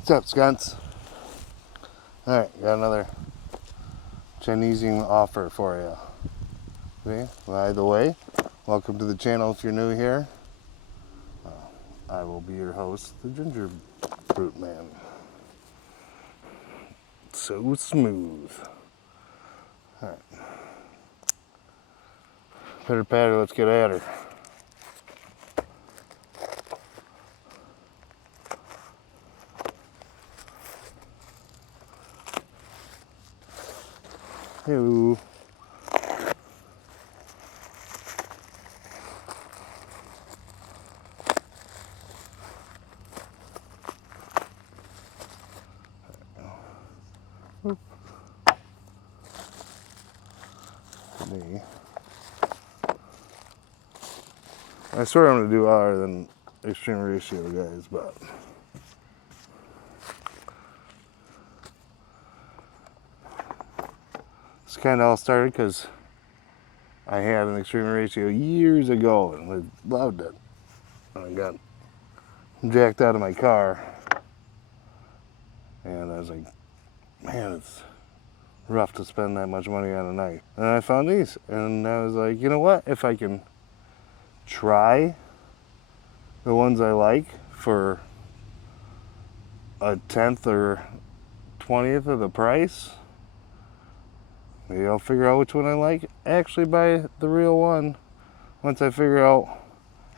What's up, skunks? Alright, got another chinesium offer for you. See? By the way, welcome to the channel if you're new here. I will be your host, the Ginger Fruit Man. So smooth. Alright. Pitter patter, let's get at her. Hello. Me. I swear I'm going to do higher than Extrema Ratio, guys, but this kind of all started because I had an Extrema Ratio years ago and I loved it. And I got jacked out of my car and I was like, man, it's rough to spend that much money on a knife. And I found these and I was like, you know what, if I can try the ones I like for a 10th or 20th of the price, maybe I'll figure out which one I like. Actually buy the real one once I figure out,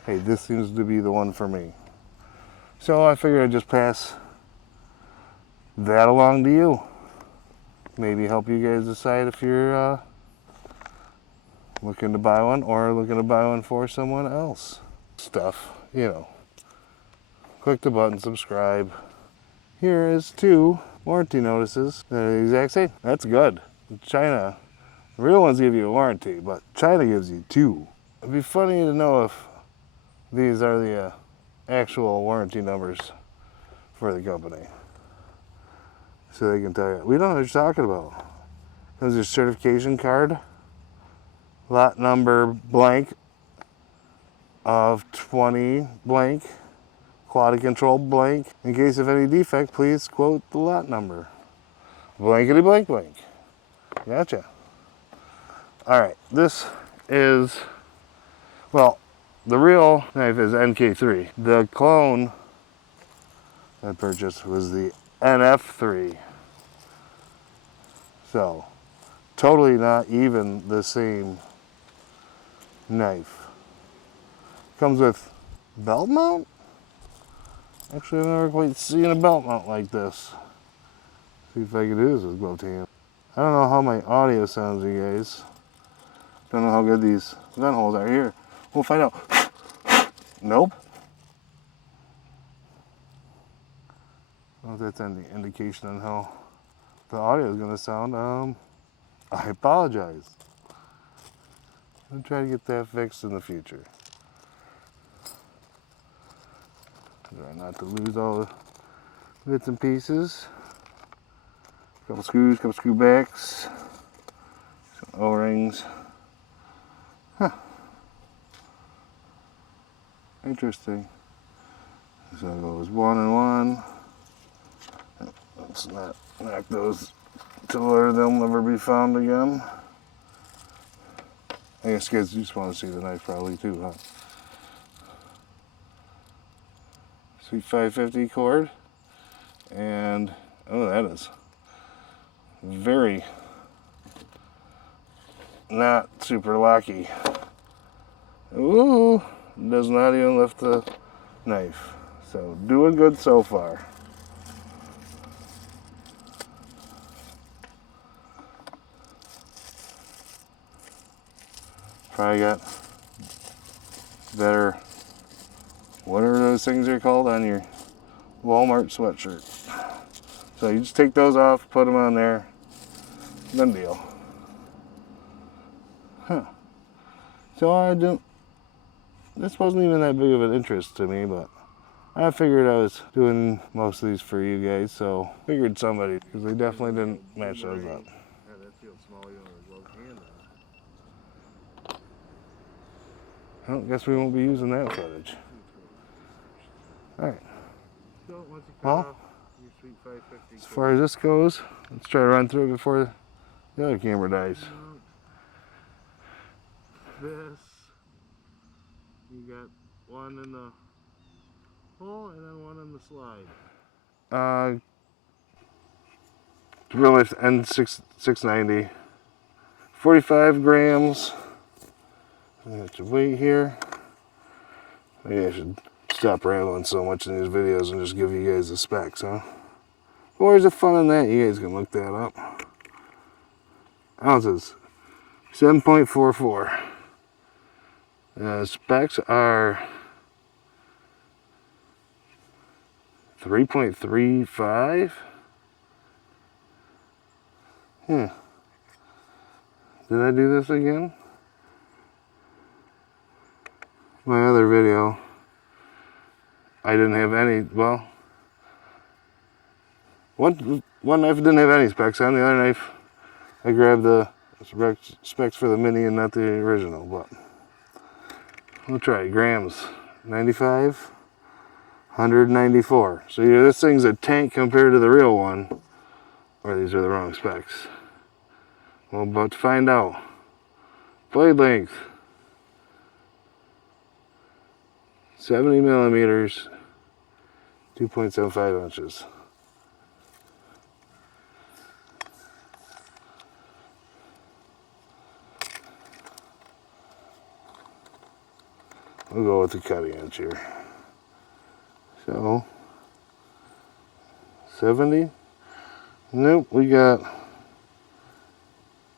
hey, this seems to be the one for me. So I figured I'd just pass that along to you. Maybe help you guys decide if you're looking to buy one or looking to buy one for someone else. Stuff, you know. Click the button, subscribe. Here is 2 warranty notices. They're the exact same. That's good. China, the real ones give you a warranty, but China gives you 2. It'd be funny to know if these are the actual warranty numbers for the company. So they can tell you, we don't know what you're talking about. There's your certification card, lot number blank of 20 blank, quality control blank. In case of any defect, please quote the lot number. Blankety blank blank. Gotcha. Alright, this is, well, the real knife is NK3. The clone I purchased was the NF3. So, totally not even the same knife. Comes with belt mount? Actually, I've never quite seen a belt mount like this. See if I can do this with both hands. I don't know how my audio sounds, you guys. Don't know how good these vent holes are here. We'll find out. Nope. I don't know if that's any indication on how the audio is going to sound. I apologize. I'll try to get that fixed in the future. Try not to lose all the bits and pieces. Couple screws, couple screw backs, some O-rings. Huh. Interesting. So it goes 1 and 1. Let's not knock those till they'll never be found again. I guess you guys just want to see the knife probably too, huh? Sweet 550 cord. And, oh, that is very not super locky. Ooh, does not even lift the knife. So, doing good so far. Probably got better, whatever those things are called on your Walmart sweatshirt. So you just take those off, put them on there, done deal. Huh. So this wasn't even that big of an interest to me, but I figured I was doing most of these for you guys, so figured somebody, because they definitely didn't match those up. Well, guess we won't be using that footage. Alright. So once you cut Huh? off, you As far as this goes, let's try to run through it before the other camera dies. This, you got one in the hole and then one in the slide. Real life N690, 45 grams. That's your weight here. Maybe I should stop rambling so much in these videos and just give you guys the specs, huh? Where's the fun in that? You guys can look that up. Ounces, 7.44. Specs are 3.35. Did I do this again? My other video, I didn't have any, well, one knife didn't have any specs on, the other knife, I grabbed the specs for the mini and not the original, but we'll try it. Grams, 95, 194. So either this thing's a tank compared to the real one, or these are the wrong specs. Well, about to find out. Blade length, 70 millimeters, 2.75 inches. We'll go with the cutting edge here. So, 70? Nope, we got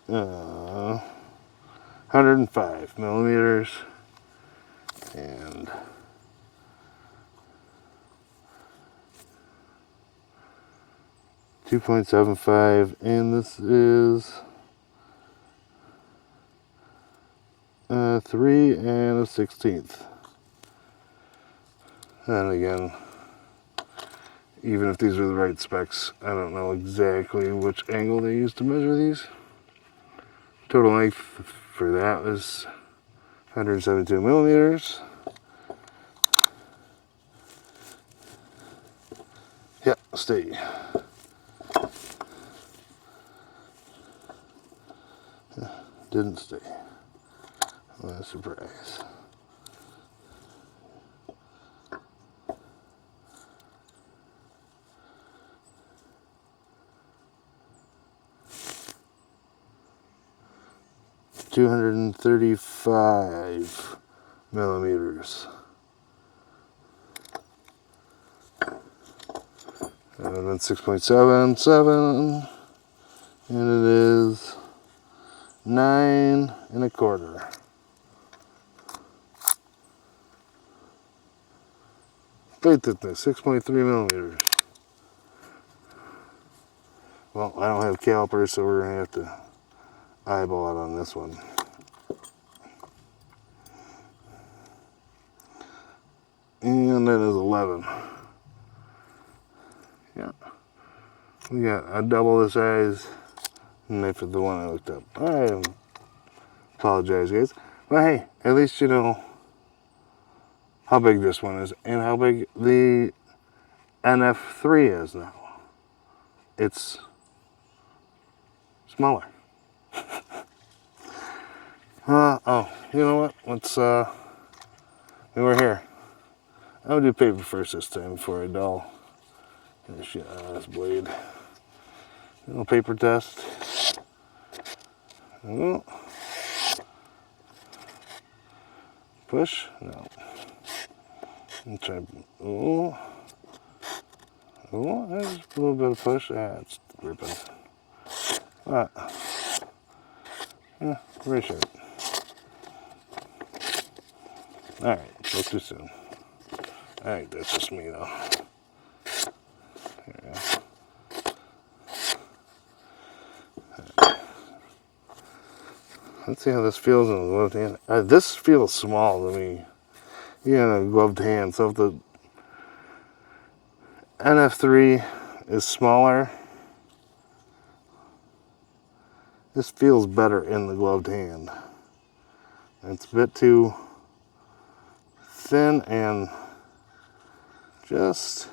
105 millimeters and 2.75, and this is 3 1/16. And again, even if these are the right specs, I don't know exactly which angle they used to measure these. Total length for that was 172 millimeters. Yep, stay. Didn't stay. What a surprise. $235 millimeters. And then 6.77, and it is 9 1/4. Blade thickness, 6.3 millimeters. Well, I don't have calipers, so we're gonna have to eyeball it on this one. And that is 11. Yeah. We got a double the size knife of the one I looked up. I apologize, guys. But hey, at least you know how big this one is and how big the NF3 is now. It's smaller. Oh, you know what? Let's, we're here. I'll do paper first this time before I dull. Get the shit out of this blade. A little paper test. Oh. Push? No. I'll try. Oh. Oh, there's a little bit of push. Ah, it's ripping. Ah. Yeah, very sharp. Alright, spoke too soon. Alright, that's just me though. There we go. Right. Let's see how this feels in a gloved hand. This feels small to me. Yeah, in a gloved hand. So if the NF3 is smaller, this feels better in the gloved hand. It's a bit too thin and just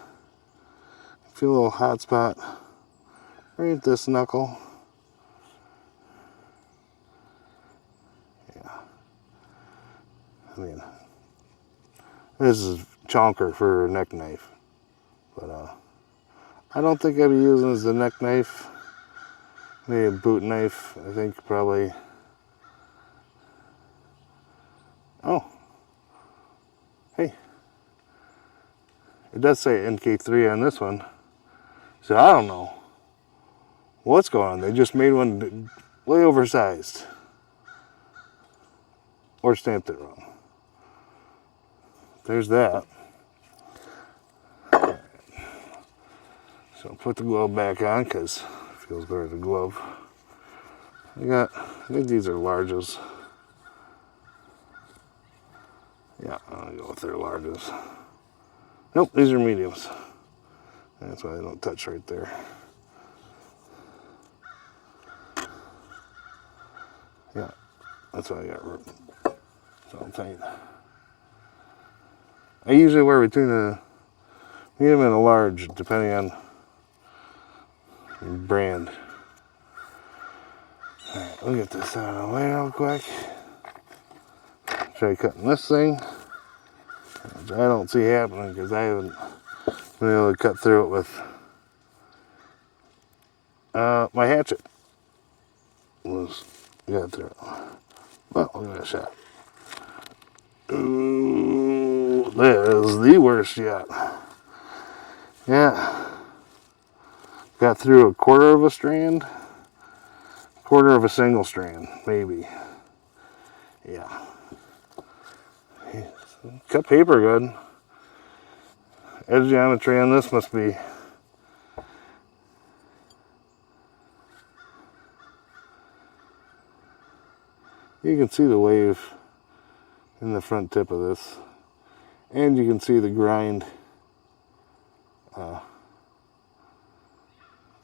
Feel a little hot spot right at this knuckle. Yeah. I mean, this is chonker for a neck knife, but I don't think I'd be using this as a neck knife. Maybe a boot knife. I think probably. Oh, hey, it does say NK3 on this one, so I don't know what's going on. They just made one way oversized, or stamped it wrong. There's that. So put the glove back on because it feels better to glove. I think these are larges. Yeah, I'll go with their larges. Nope, these are mediums. That's why they don't touch right there. Yeah, that's why I got room. So I'm tight. I usually wear between a medium and a large, depending on brand. Alright, we'll get this out of the way real quick. Try cutting this thing, which I don't see happening because I haven't been able to cut through it with my hatchet. Got through it. Well, we'll give it a shot. Ooh, that is the worst yet. Yeah. Got through a quarter of a strand. Quarter of a single strand, maybe. Yeah. Cut paper good. Edge geometry on this must be you can see the wave in the front tip of this, and you can see the grind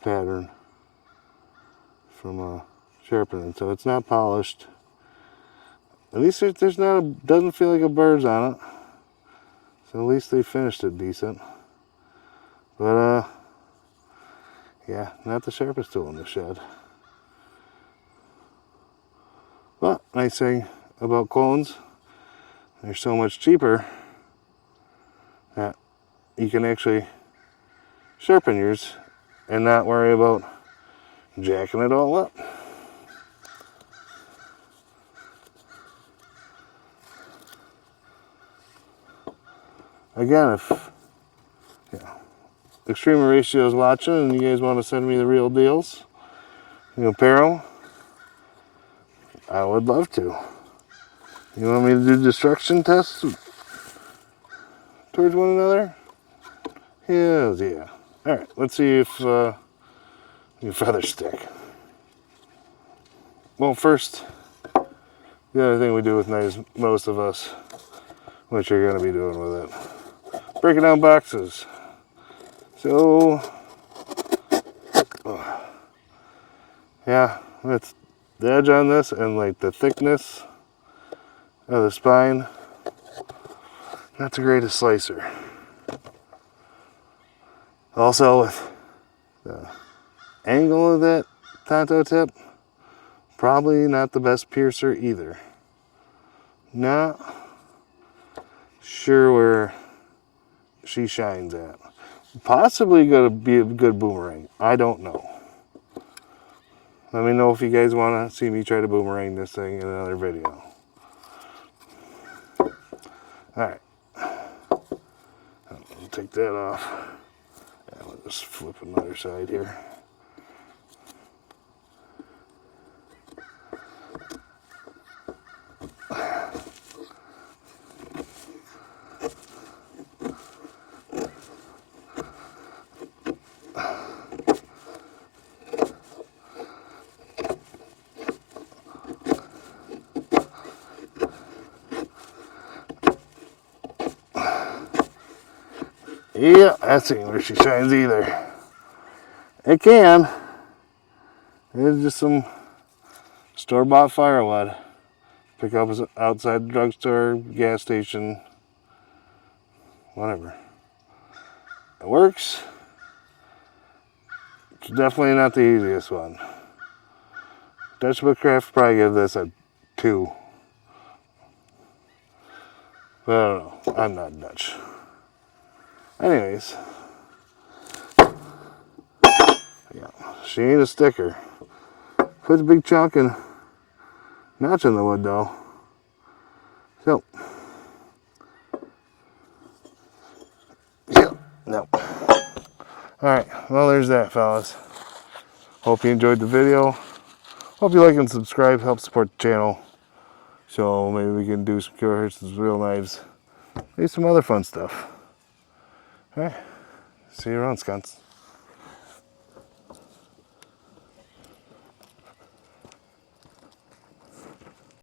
pattern from sharpening. So it's not polished. At least there's not doesn't feel like a bird's on it. So at least they finished it decent. But yeah, not the sharpest tool in the shed. But nice thing about clones, they're so much cheaper that you can actually sharpen yours and not worry about jacking it all up. Again, if Extrema Ratio is watching and you guys want to send me the real deals, you compare them, I would love to. You want me to do destruction tests towards one another? Hells yeah. Alright, let's see if your feathers stick. Well, first, the other thing we do with knives, most of us, what you're going to be doing with it, breaking down boxes. So, yeah, that's the edge on this and like the thickness of the spine. Not the greatest slicer. Also, with the angle of that Tonto tip, probably not the best piercer either. Not sure where she shines at. Possibly going to be a good boomerang. I don't know. Let me know if you guys want to see me try to boomerang this thing in another video. Alright. I'll take that off. And we'll just flip another side here. Yeah, that's ain't where she shines either. It can. It's just some store-bought firewood. Pick up outside the drugstore, gas station, whatever. It works. It's definitely not the easiest one. Dutch Woodcraft probably give this a 2. But I don't know. I'm not Dutch. Anyways. Yeah, she ain't a sticker. Puts a big chunk and notch in the wood though. So. Yep. No. Alright, well there's that, fellas. Hope you enjoyed the video. Hope you like and subscribe, help support the channel. So maybe we can do some kilohertz with real knives. Maybe some other fun stuff. Alright, see you around, skunks.